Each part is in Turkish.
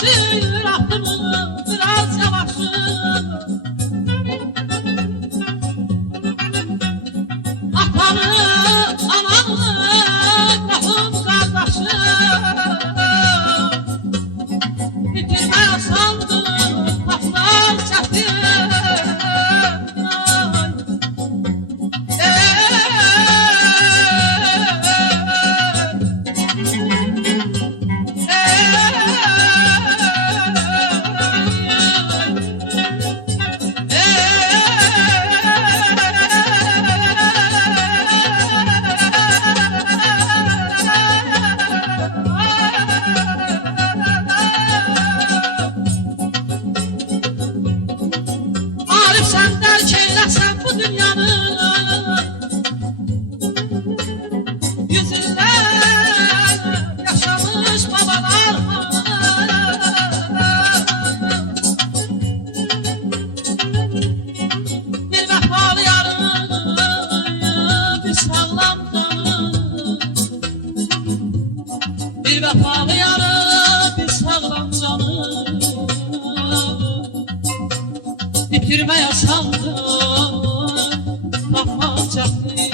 sür atımı biraz yavaşır. Atanı, ananı, kapım kardeşim. Bitirme sandım, laflar çektim. Arif sen derk eylesən bu dünyanın yüzündən yaşamış babalar bir vəfalı yarım bir sağlam canım bir vəfalı yarım bir sağlam canım bitirme yaşandım kapma çektir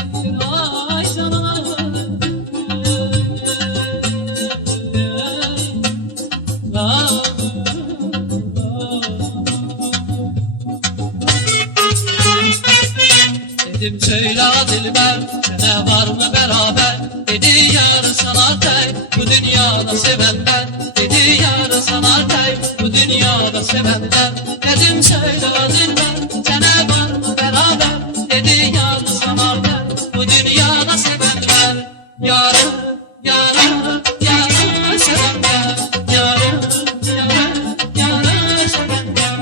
ay canım dedim söyle dilber sene var mı beraber dedi yar sana tay bu dünyada sevenler dedi yar sana tay bu dünyada sevenler dedim söyle dilber sene var mı beraber dedi yar sana tay bu dünyada sevenler yarı yarı yarı sevenler yarı yarı yarı sevenler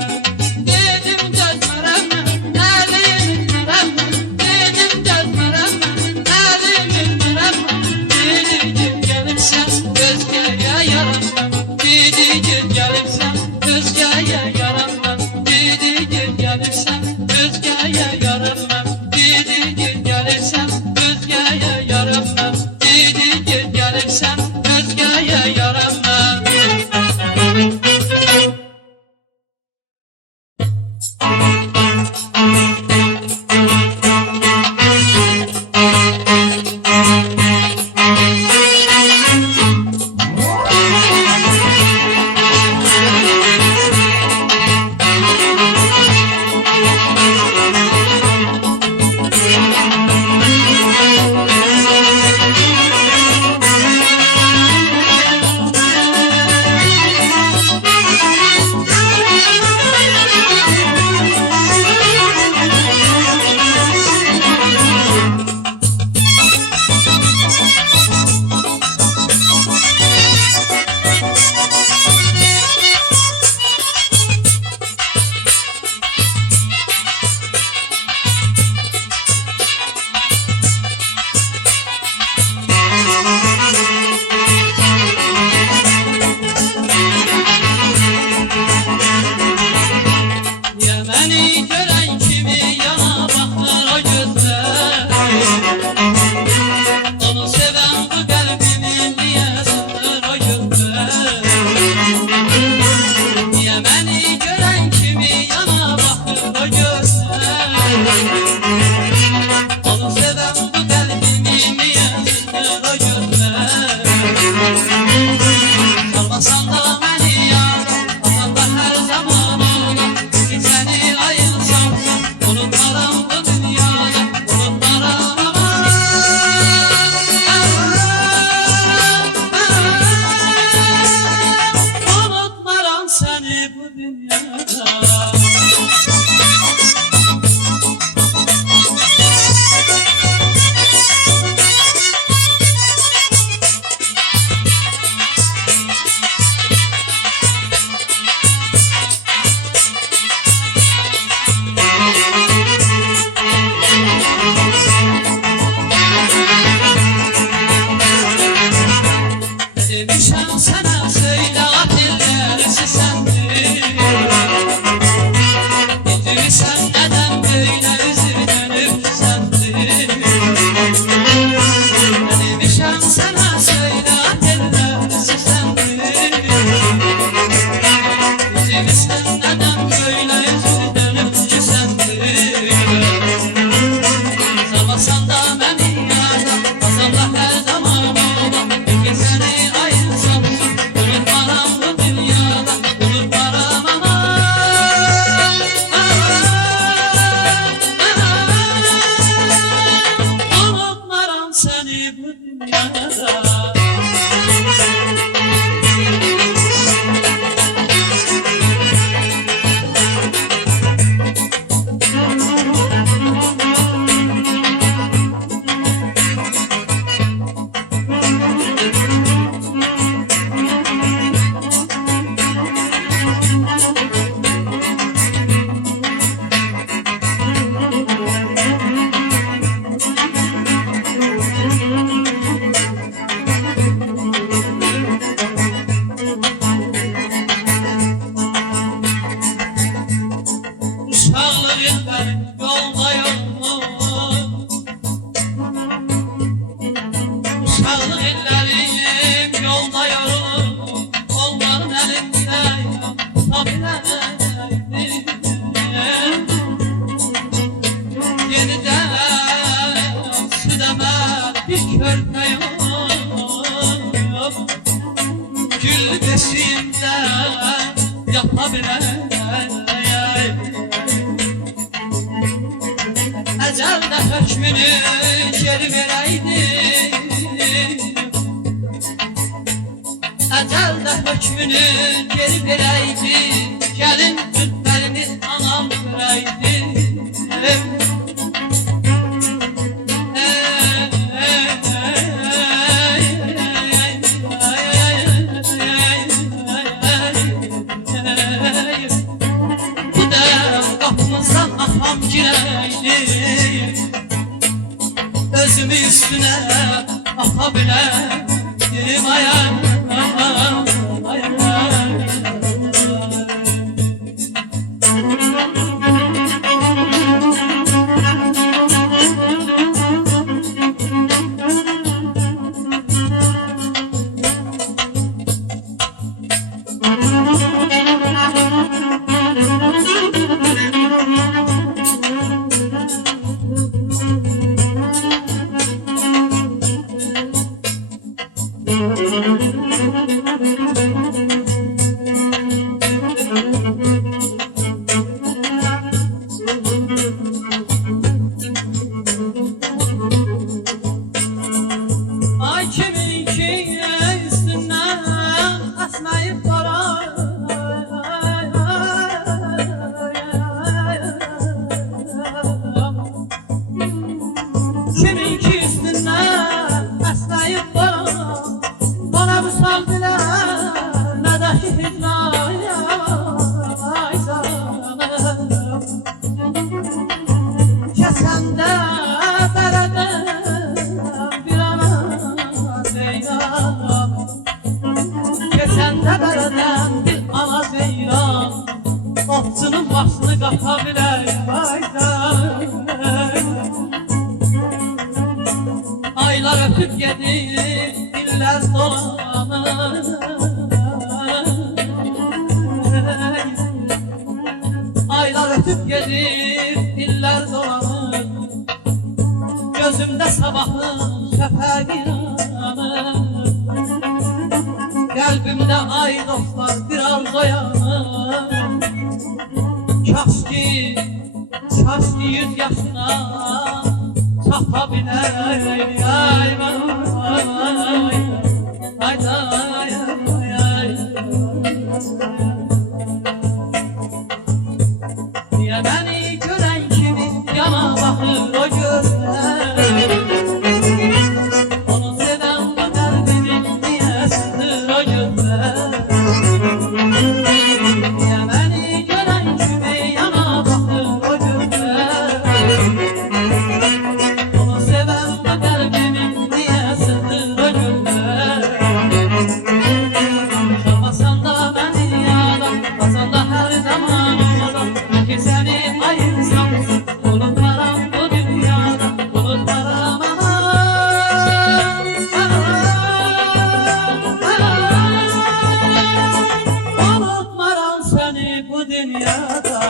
dedim göz veremem elimin veremem dedim göz veremem elimin veremem bir gün gelirsen özgeye yaranmam bir gün gelirsen özgeye yaranmam bir gün uşaqlıq illərim yolda yorulur. Uşaqlıq illərim yolda yorulur. Onların əlində tabilərdi. Yenidən südəmə bir körpə yok. Gül beşiyində yapa bilər. Əcəl də hökmünü geri verəydi. Əcəl də hökmünü geri verəydi. Gəlin zülfləriniz anam görəydi. Bu da qapımızdan aham girəydi. Özümü üstüne atabilədim ayağım. Ay kiminki üstündən əsməyib qarar. Kiminki üstündən əsməyib qarar. Bana bu sal bilər nədəki hicraysan. Kəsəndə bərədə Kesende bereden bir ana zeyran, otçunun başını qapa bilər aylar öpüp gedir, illər dolanır. Aylar öpüp gedir, illər dolanır. Gözümdə sabahın şəfəqi yanır. Kalbimde ay dostlar bir arzu yanır. Kaş ki 100 yaşına çatabileyim. Ay ay niye beni gören kimi yana bakır o gözler. Onu seven bu kalbimin niye sızır o gözler. Niye beni gören kimi yana bakır o gözler. Onu seven bu kalbimin niye sızır o gözler. Sormasan da beni yalan, basan da her zaman olmadan. Ki seni ayırsam, unutmaram bu dünyada, unutmaram unutmaram seni bu dünyada.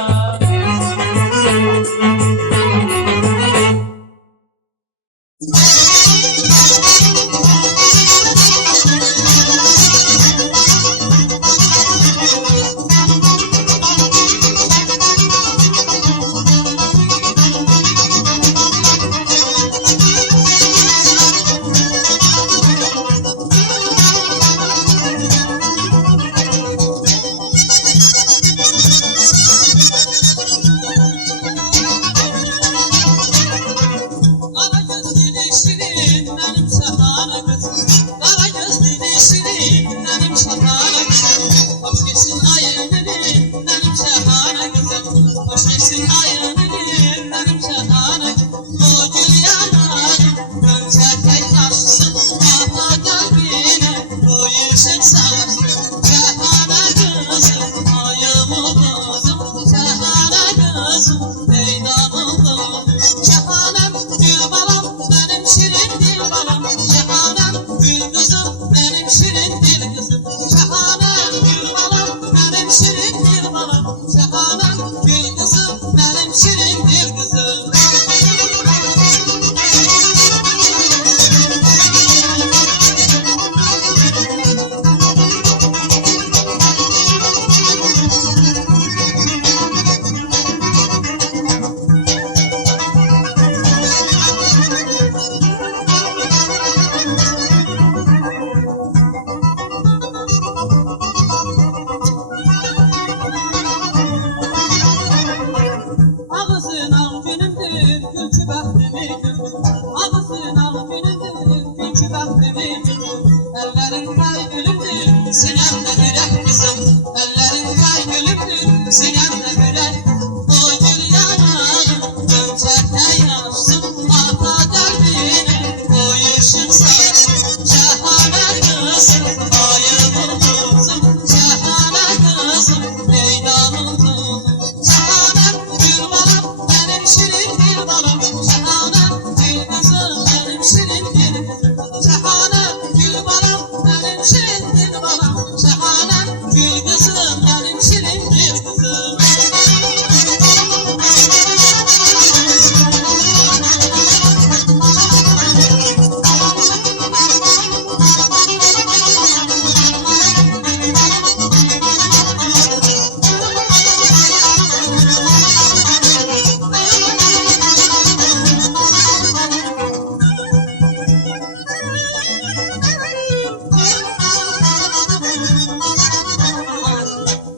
Kızım, Ağzın al günümdür, gülçü bəxtimi güldür. Ağzın al günümdür, gülçü bəxtimi güldür. Ellerin kay gülümdür, sinemde yürek kızım. Ellerin kay gülümdür, sinemde yürek. O gül yanarım, gömçekte yansın. Ata derdine, o yeşil saçsın. Şehane kızım, ayı bulduzum. Şehane kızım, meydanın tuzum. Şehanem gül balam, benim şirin gül balam. Şehanem gül kızım, benim şirin gül kızım. Şehanem gül balam, benim şirin gül balam. Şehanem gül kızım, benim şirin gül kızım.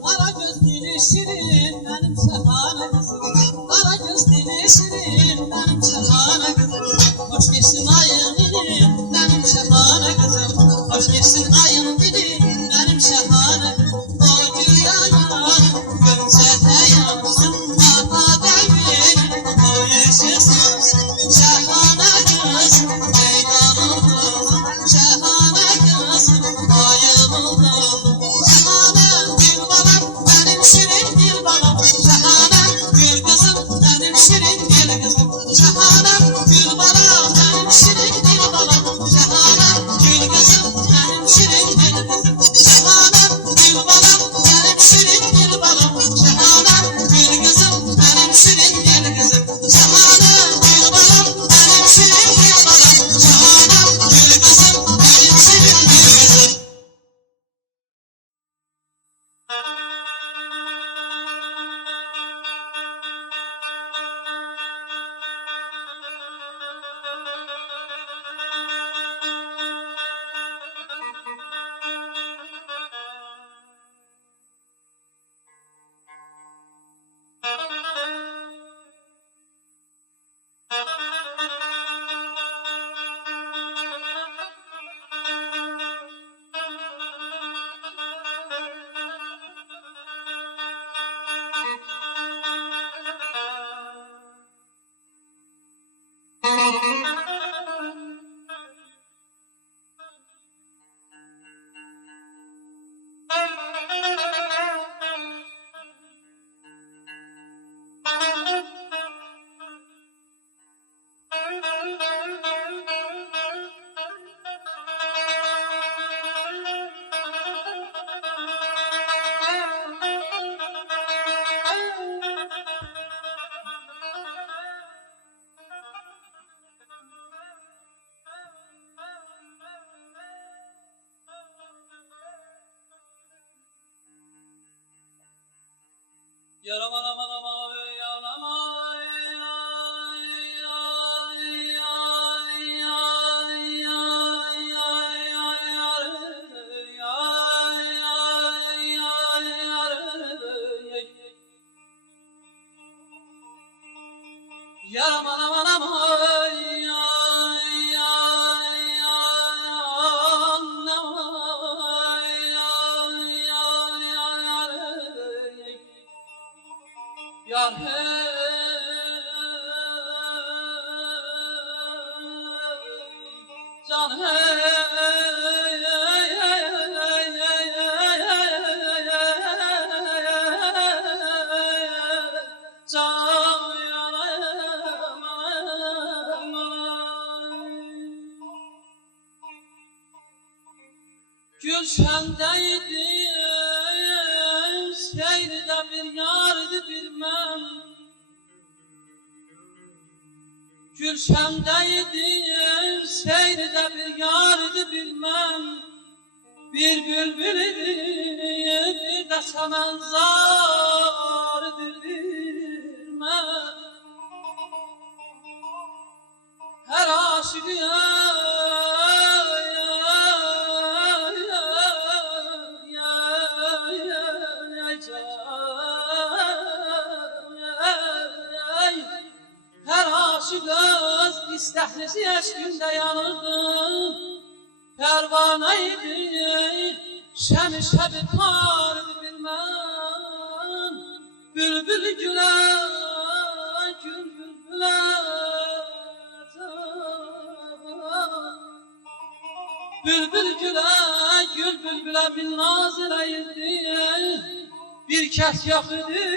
Kara göz dili şirin benim şehane kızım. Kara göz dili şirin benim şehane kızım. Hoş geçsin ayın dili benim şehane kızım. Hoş geçsin ayın dili benim şehane kızım. O gül yanar, gömçete yansın. Ata kalbine, o yeşil sansın. Şehane kızım, meydanın kızım. Şehane kızım, ayı bulduzum. Şehanem gül balam, benim şirin gül balam. Şehanem gül kızım, benim şirin gül kızım. Şehanem gül balam, benim şirin gül balam. Şehanem gül kızım, benim şirin gül kızım. Şehanem gül balam, benim şirin gül balam. Şehanem gül kızım, benim şirin gül kızım. Şehanem gül balam, benim şirin gül balam. Şehanem gül kızım, benim şirin gül kızım. Yaram anam anam ay anam ay yaram anam anam ay yar hey can Gülşendeydim, seyride bir yardı bilmem. Gülşendeydim, seyride bir yardı bilmem. Bir bülbülü bir de çamen zardır bilmem. Her aşıkı İstəhlisi eşkində yanırdım Pərvanəydi Şəmi şəbi tardı bilməm Bülbül gülə Gül bülbülə Bülbül gülə Gül bülbülə bin naz eləyirdi Bir kəs yox idi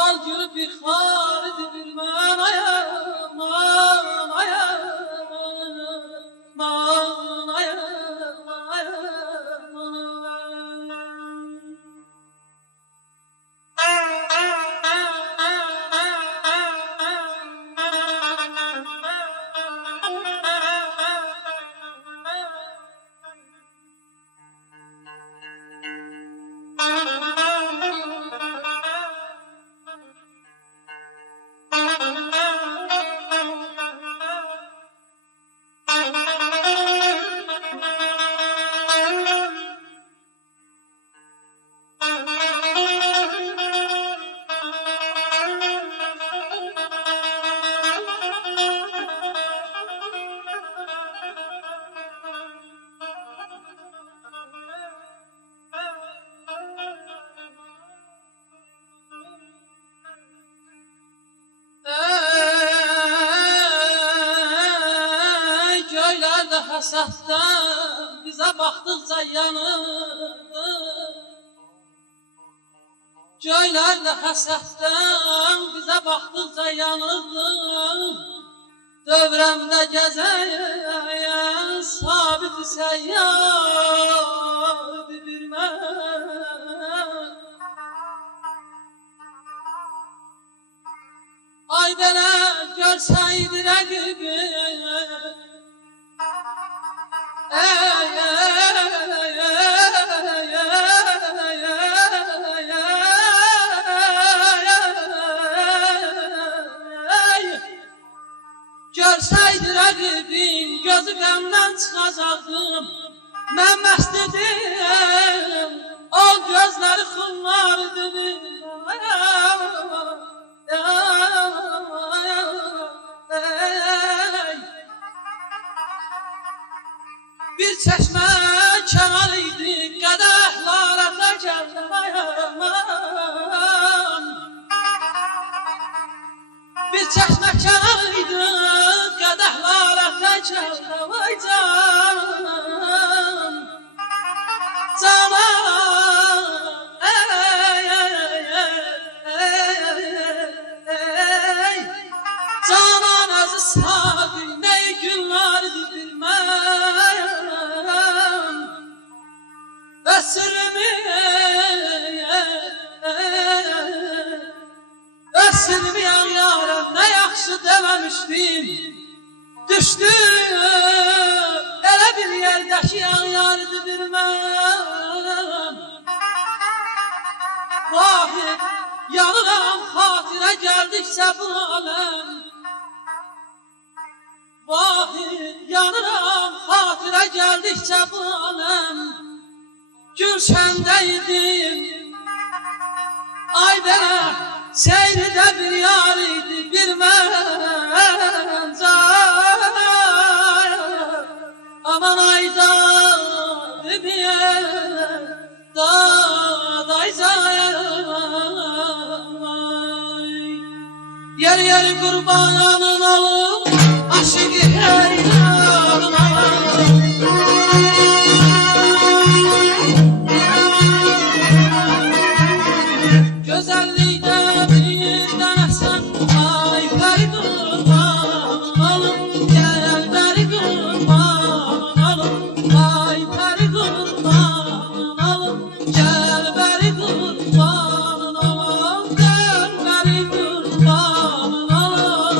Al gülü bir xar idi bilməm Aman Həsətdən bizə baxdıqca yanırdı Göylər də həsətdən bizə baxdıqca yanırdı Dövrəmdə gəzəyən sabit-i səyyad bir mən Ay belə görsəydi rəqibi Görsəydi rəqibin gözü qəmdən çıxacaqdım Mən məst idim o gözləri xumlardı Bir çeşme kenarıydı qədəhlərə gəldim ayağım Bir çeşme kenarıydı qədəhlərə gəldim ay canım Canım Canan əziz sabi ney günlərdi bilməm Əsrimi yar-yarım nə yaxşı deməmişdim Düşdü elə bir yerdəki yar-yardı bilməm Vahid yanıram xatirə gəldikcə bu aləm Vahid yanıram xatirə gəldikcə bu aləm Gülşəndəydim Ay belə seyridə bir yar idi bir mən Aman ayda dibiyə daday Yer qurbanın olub aşıqı heyranın Gözəllikdə bir dənəsən ay bəri qurban olum Gəl bəri qurban olum ay bəri qurban olum Gəl bəri qurban olum Gəl bəri qurban olum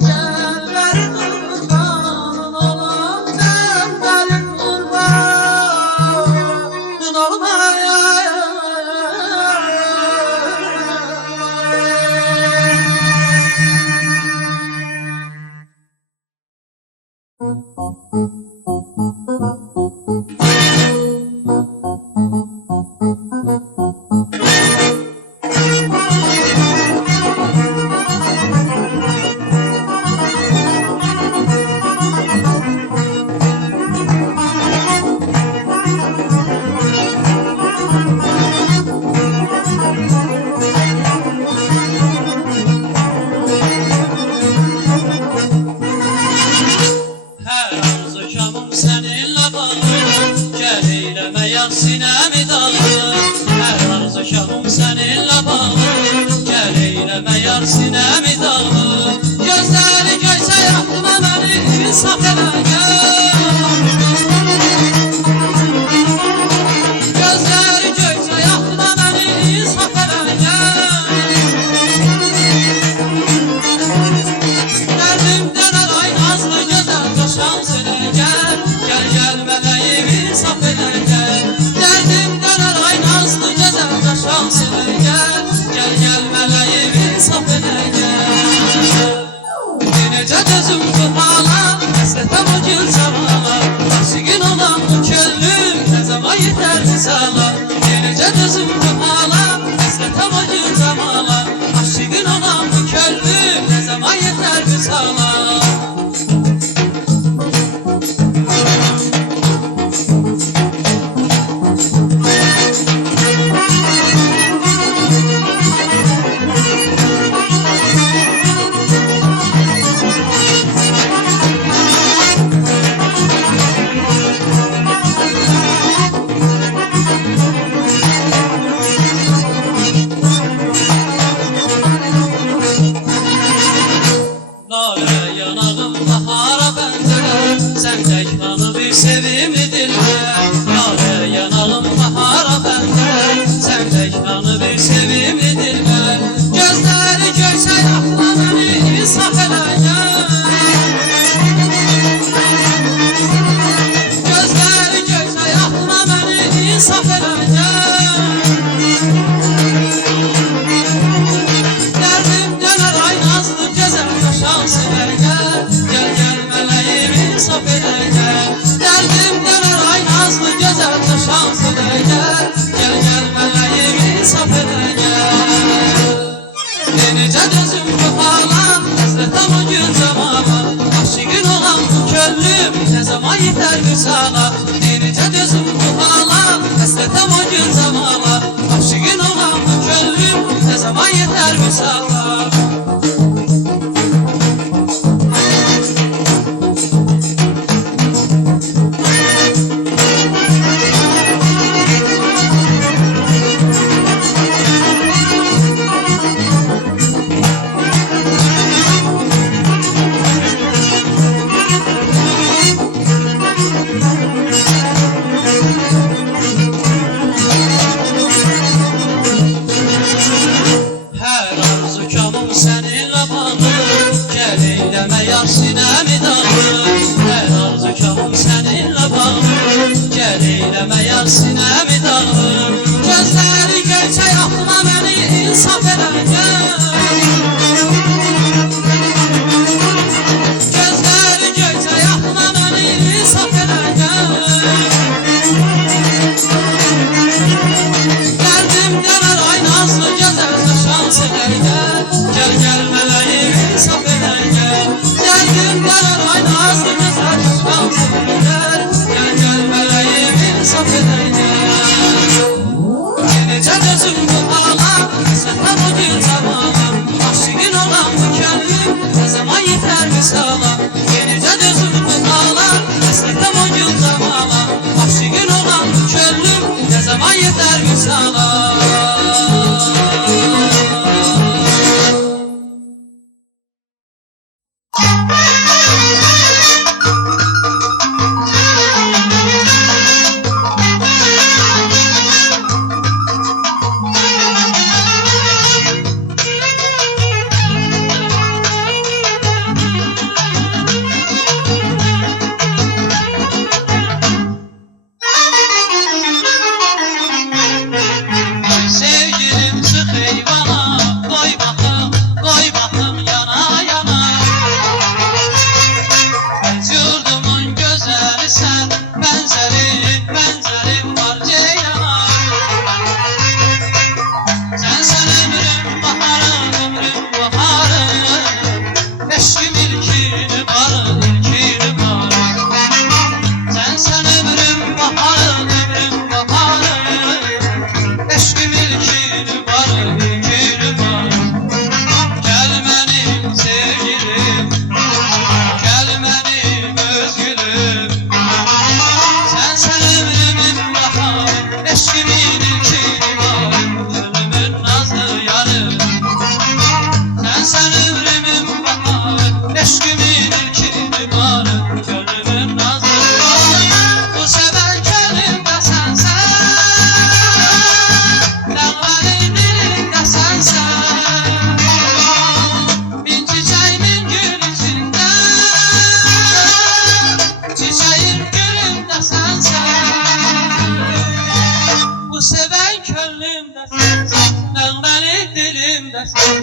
Gel beri kurban olam ben beri kurban Her arzu şamım seninle bağlı, gel eyleme yak sinemi dağlı. Her arzu şamım seninle bağlı, gel eyleme yar sinemi dağlı. Gözleri göyse yakma beni insaf ele gel. Gözleri göyse yakma beni insaf ele gel. Derdimden alay nazlı güzel coşan söyle gel. Gel gel meleğimi saf ele gel. Derdimden alay nazlı güzel coşan söyle gel. Gel gel meleğimi saf ele gel. Yenece gözüm bu hala, hasretem o gül zamana. Aşıkın olan bu köllüm ne zaman yeter misala. Yenece gözüm bu hala, hasretem o gül zamana. Aşıkın olan bu köllüm ne zaman yeter misala. Lale yanağım bahara benzer, sendek kanı bir sevimlidir. Lale yanağım bahara benzer, sendek kanı bir sevimlidir. Gözleri göyse yakma beni insaf ele gel. Gözleri göyse yakma beni insaf ele gel. Derdimden alay nazlı güzel coşan söyle gel. Gel gel meleğimi saf ele gel. Derdimden alay nazlı güzel coşan söyle gel. Gel gel meleğimi saf ele gel. Yenece gözüm bu hala, hasretem o gün zamana. Aşıkın olan bu köllüm ne zaman yeter misala. Yenece gözüm bu hala, hasretem o gün zamana. Aşıkın olan bu köllüm ne zaman yeter misala.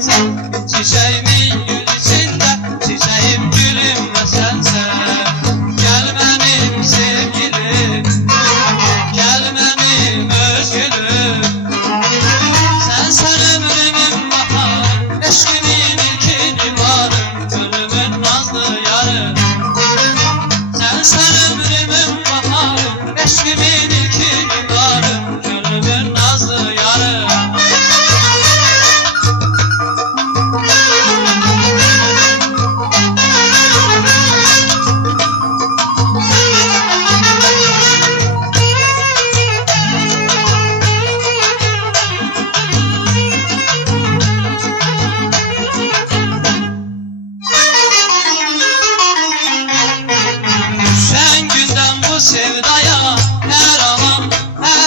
sensen. Çiçeğimin gül içinde, çiçeğim gülüm de sensen. Gel benim sevgilim, gel benim özgürüm. Sensen ömrümün baharı, eşkimin ilkini varım, gönlümün nazlı yarı. Sensen ömrümün baharı, eşkimin ilkini varım, gönlümün nazlı yarı. Sen günden bu sevdaya her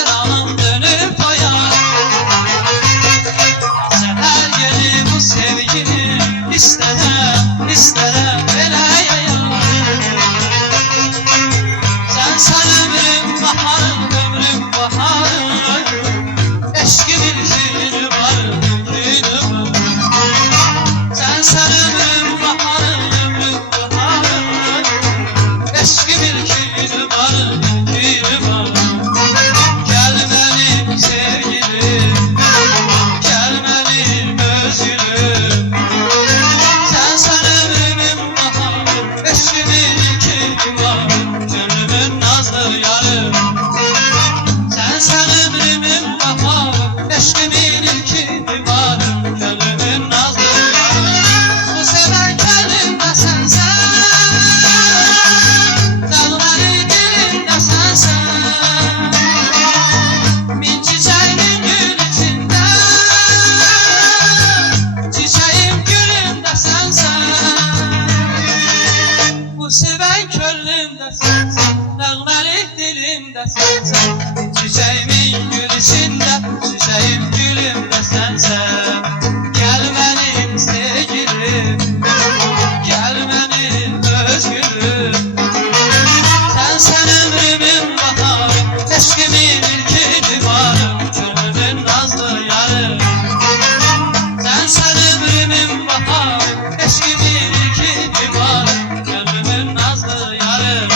anam dönüp aya. Seher gelip bu sevgini istere ele yaya. Sen ömrüm baharım, eşkin ilkini var, ilkini var. Sen ömrüm baharım, eşkim ilkini var, ilkini var. Gel benim sevgilim, gel benim özgürüm. Sen ömrümün baharı, eşkimin ilkini var, gönlümün nazlı yarı. Sen ömrümün baharı, eşkimin ilkini var, gönlümün nazlı yarı. Bu seven kalbimde sensen, dağları dilimde sensen. Min çiçeğimin gül içinde, çiçeğim gülümde sensen. Bu seven könlümde sensen, dağları dilimde sensen. Çiçeğimin gül içinde, çiçeğim gülümde sensen. Gel benim sevgilim, gel benim özgürüm. Sen ömrümün baharı, eşkimin ilkini varım, gönlümün nazlı yarı. Sen ömrümün baharı, eşkimin ilkini varım, gönlümün nazlı yarı.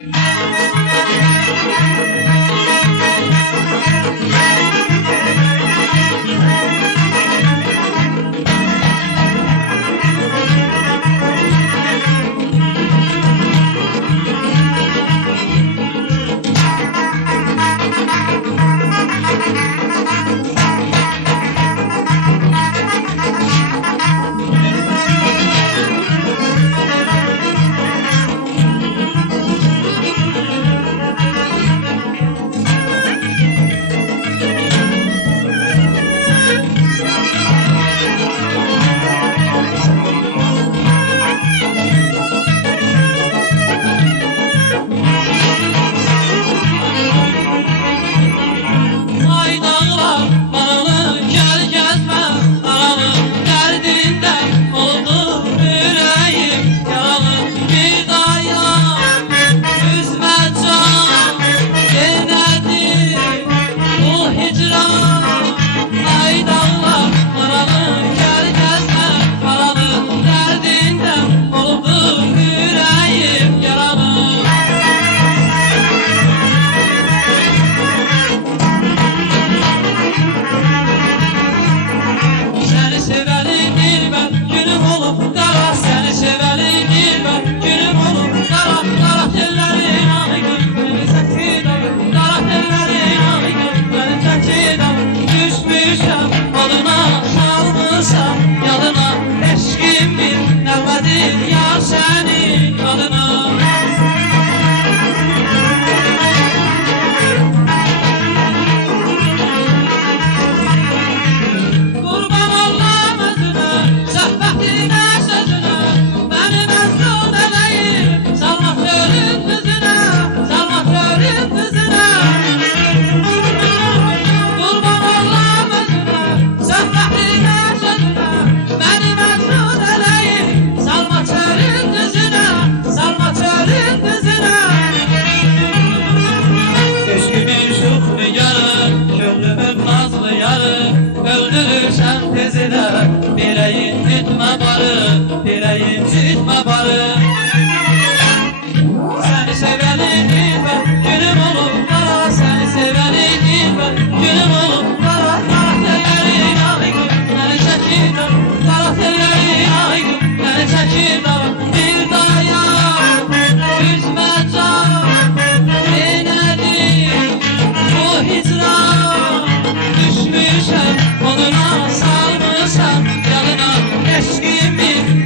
Ay dağlar, aralı, gel gezme, aralı, derdinden oldu yüreğim yaralı. Bir dayan, üzme can, yenedir bu hicran. Ay dağlar, aralı, gel gezme, aralı, derdinden oldu yüreğim yaralı. Seni seveli dilber günüm olup kara, seni seveli dilber günüm olup kara. Kara tellerin ağır beni çekid alır, kara tellerin ağır beni çekid alır. Düşmüşəm adına, salmışam yadına, eşkim bir nəvədir yar sənin adına. Qurban ollam özünə, söhbətinə, sözünə, məni məzlum eləyir, salmaq ölüm düzünə, salmaq ölüm düzünə. Qurban ollam özünə, söhbətinə, sözünə, məni məzlum eləyir, salmaq ölüm düzünə, salmaq ölüm düzünə. Eşkimin şux nigarı, könlümün nazlı yarı, öldürürsən tezilə, birəyin gitmə barı, birəyin gitmə barı. Səni sevəli dilbər, günüm olub qara, səni sevəli dilbər, günüm olub qara. Qara tellərin ağır, məni çəkir alır, qara tellərin ağır, məni çəkir alır. Bir dayan, üzmə can, yenədir bu hicran. Düşmüşəm oduna, salmışam yadına, eşkim bir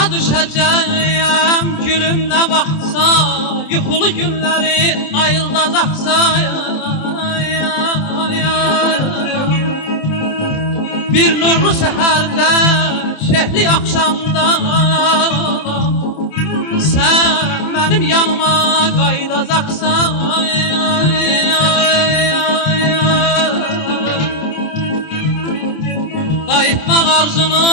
Yola düşəcəyəm gülüm nə vaxtsa, yuxulu günləri ayıldacaqsa. Bir nurlu səhərdə, şehli axşamda, sən mənim yanıma qayıdacaqsan. Qayıtmaq arzunu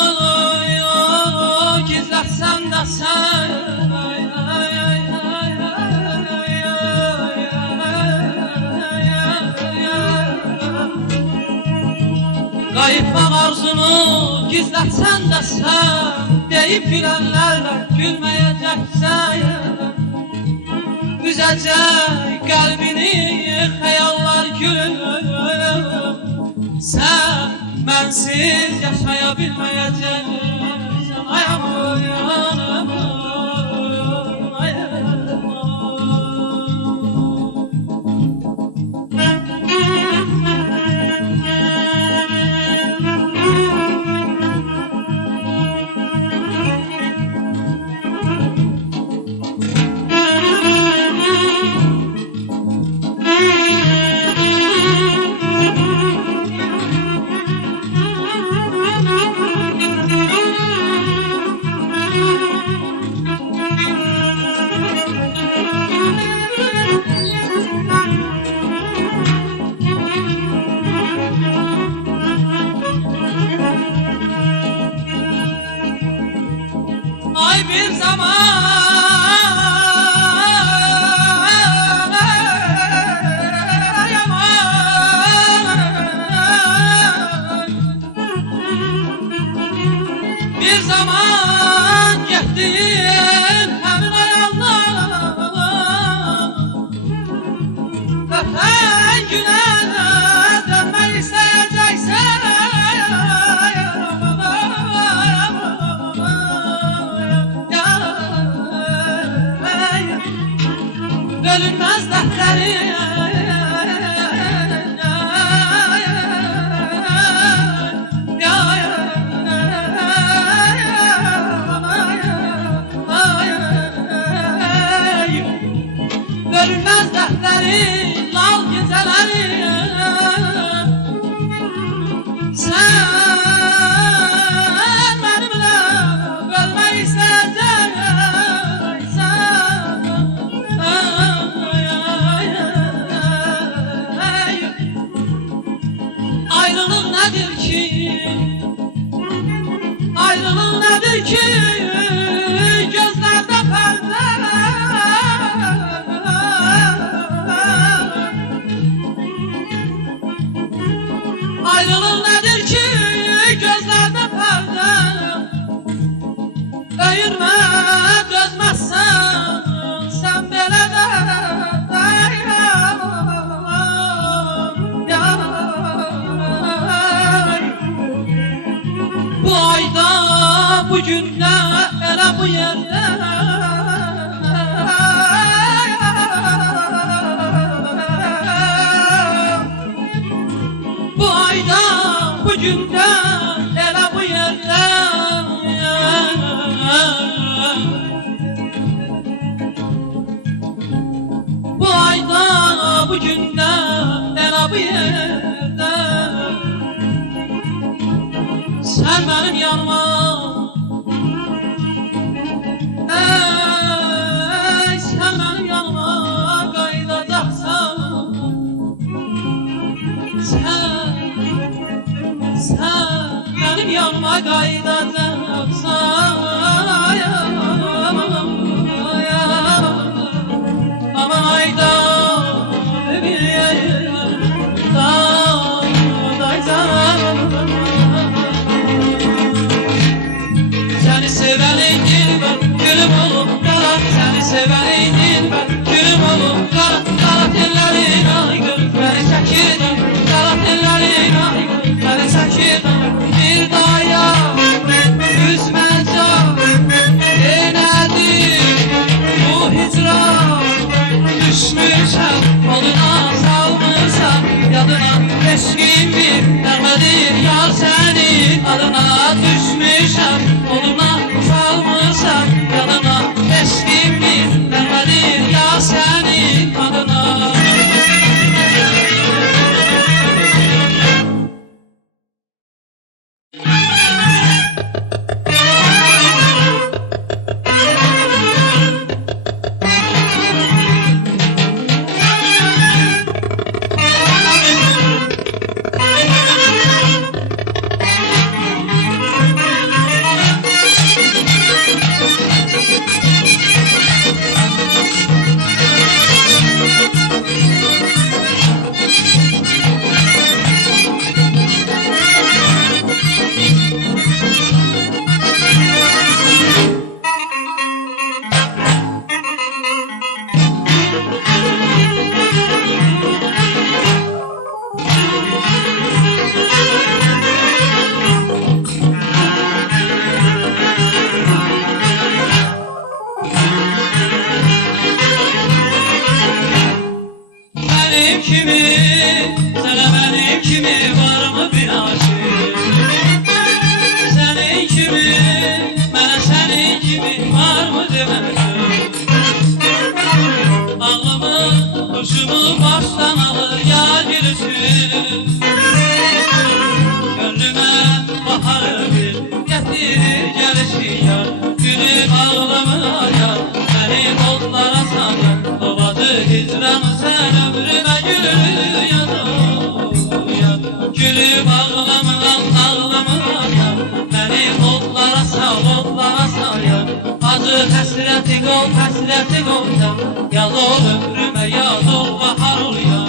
gizlətsən də sən. Qayıtmaq arzunu gizlətsən də sən, deyib gülənlərlə gülməyəcəksən. Üzəcək qəlbini xəyallar gülüm, sən mənsiz yaşaya bilməyəcəksən. Ay aman, ay ay bir zaman, ay aman, bir zaman getdin həmin ayağlar, öpən günə dönmək istəyəcəksən. Bölünmez dertleri, bölünmez dertleri, lal geceleri, sen benimle bölmek isteyeceksin. Ayrılık nedir ki? Ayrılık nedir ki? Gözlerde perde. Ayrılık nedir ki? Gözlerde perde. Öyürme, dözmezsen sen belə de. Bu ayda, bu günde, elə bu yerde, bu ayda, bu günde, elə bu yerde, bu ayda, bu günde, elə bu yerde, sen benim yanıma, ey sen benim yanıma qayıdacaqsan. Sen benim yanıma qayıdacaqsan. Aman ayda bir seni sevenin dilber gülüm olup kara, seni sevenin dilber gülüm olup kara. Kara tellerin ay gözleri çekirdim, kara tellerin ay gözleri çekirdim. Bir daya üzmece nedir bu hicran, düşmüşem oduna salmışam yadına. Eşkin bir nəğmədir yar senin adına, düşmüşəm oduna salmışam Gülüp ağlamıram, ağlamıram ya. Beni otlara sal, otlara sal ya. Acı həsrəti qol, həsrəti qol ya. Yaz ol ömrümə, yaz ol bahar ol ya.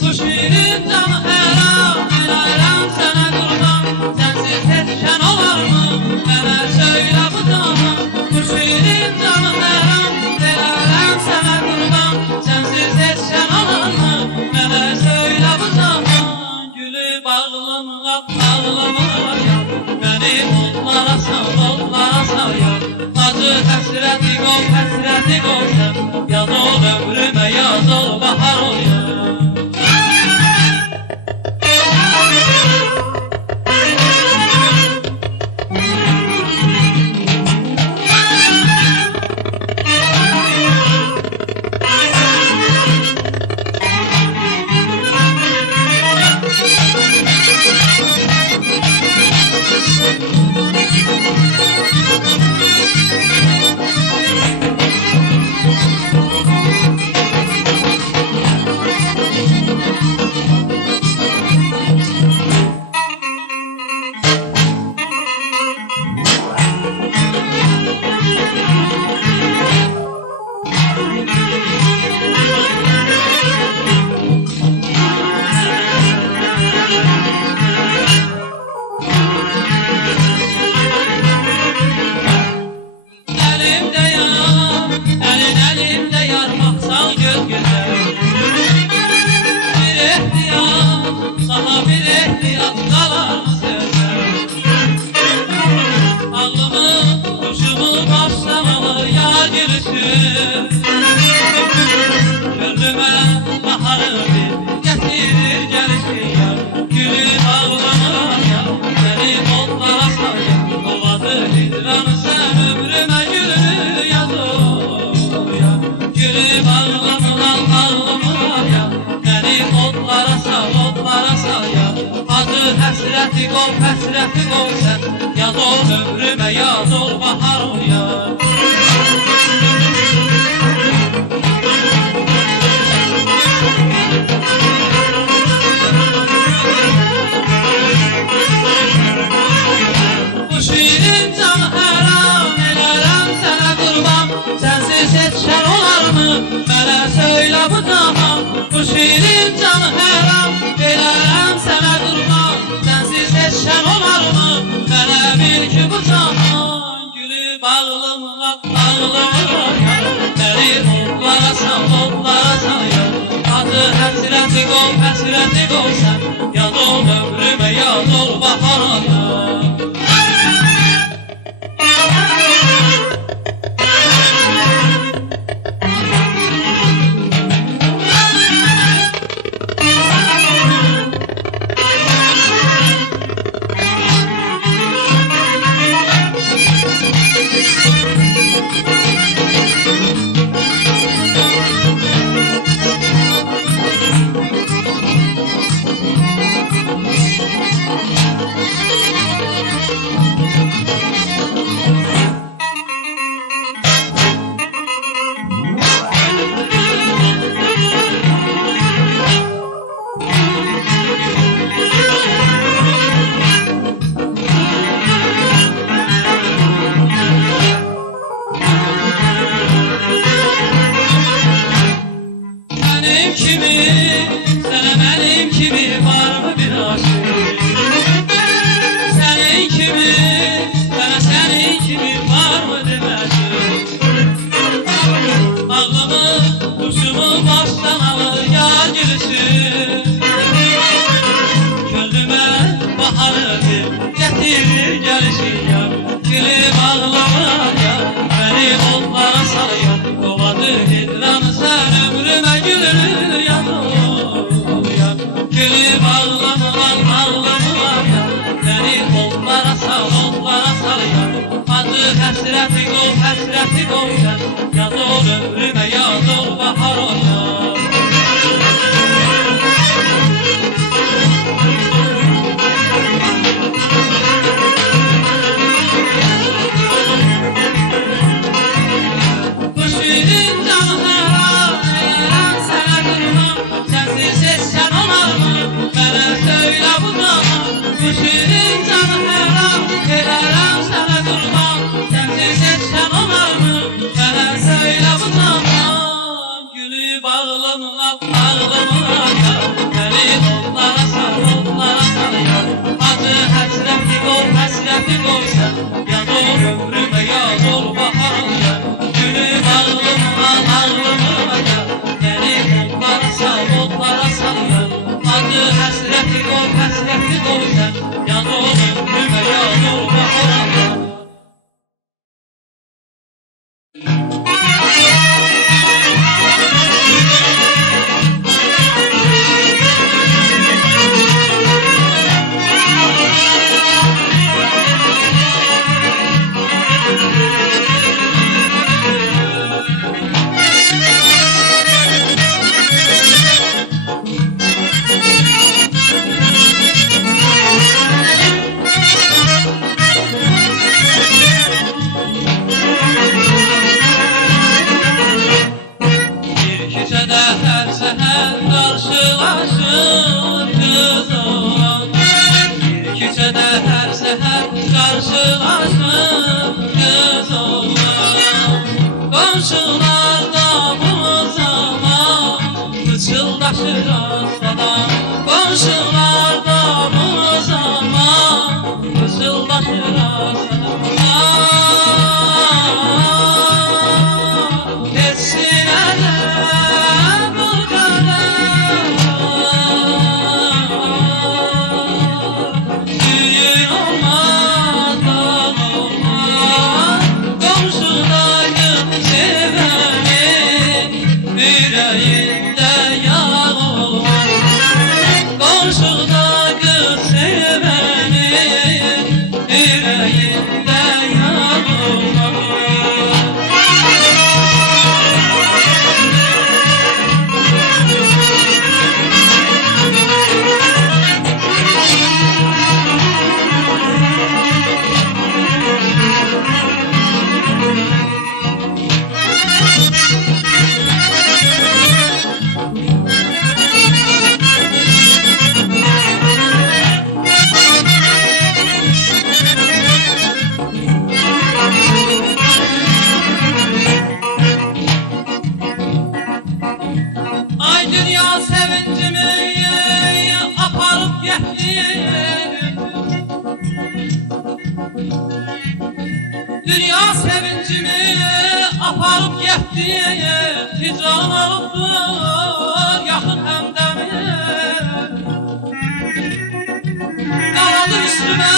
Kuş bilir canı həram, elərəm sənə qurban. Sənsiz heç şən olarmı, mənə söylə bu zaman. Kuş bilir canı həram, elərəm sənə qurban. Sənsiz heç şən olarmı, mənə söylə bu zaman. Gülüb ağlamıram, ağlamıram ya. Bəni otlara sal, otlara sal ya. Acı həsrəti qol, həsrəti qol ya. Yaz ol ömrümə, yaz ol bahar ol ya. Elimde yar baksal göz göze. Bir ehtiyat, sana bir ehtiyat kalar mı söze? Ağlımı, kuşumu başlamalı yar gülüşü. Gönlüme baharı bir getirir gelişi yar. Gülüp ağlamam ya, beni otlara sal ya. Ovadı hidranı sen ömrüme gülünü yazır ya. Gülüp ağlamıram, ağlamıram ya. Beni otlara sal, otlara sal ya. Acı həsrəti qol, həsrəti qol sen. Yaz ol ömrüme, yaz ol bahar ol ya. Bu şiirin canı həram, elərəm sənə qurban. Sənsiz heç şən olarmı, mənə söylə bu zaman. Bu şiirin canı həram, elərəm sənə qurban. Sənsiz heç şən olarmı, mənə bil ki bu zaman. Gülüb ağlamıram, ağlamıram ya. Bəni otlara sal, otlara sal ya. Acı həsrəti qol, həsrəti qol sən. Yaz ol ömrümə, yaz ol bahar ol ya. Benim kimi, sana benim kimi var mı bir aşık? Senin kimi, sana senin kimi var mı demedim? Ağlamı, kuşumu baştan alır yar gülüşü. Gönlüme baharı bir getirir gelişi yar. Gülüp ağlamam ya, beni otlara sal ya. Kovadı hidranı sen ömrüme gülünü yanır ya. Gülüp ağlamam, ağlamam ya. Beni otlara sal, otlara sal ya. Acı həsrəti qol, həsrəti qol ya. Yaz ol ömrüme, yaz ol bahar ol ya. karşılaşır kız oğlan. Komşular da bu zaman fısıldaşır asadan. Komşular da bu zaman fısıldaşır asadan. Geçsine de bu kadar düğün olmadan olmaz. Komşudayım seveni yüreğinde yağ olmaz. Komşudayım seveni yüreğinde yağ olmaz. Ay dünya sevincimi aparıp gitti. Dünya sevincimi aparıp gitti. Hicran alıpdır yakın hemdemi. Dağılır üstüme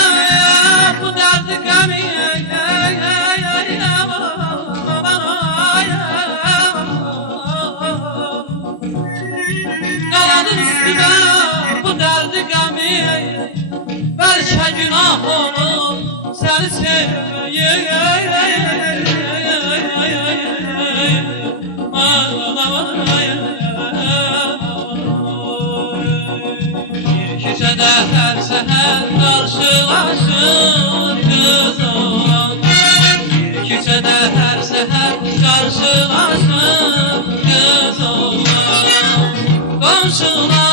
bu derdi gemi. Dağılır üstüme bu derdi gemi. Belki günah olur seni sevmeye. Bir köşede her seher karşılaşır kız oğlan. Bir köşede her seher karşılaşır kız oğlan. Komşular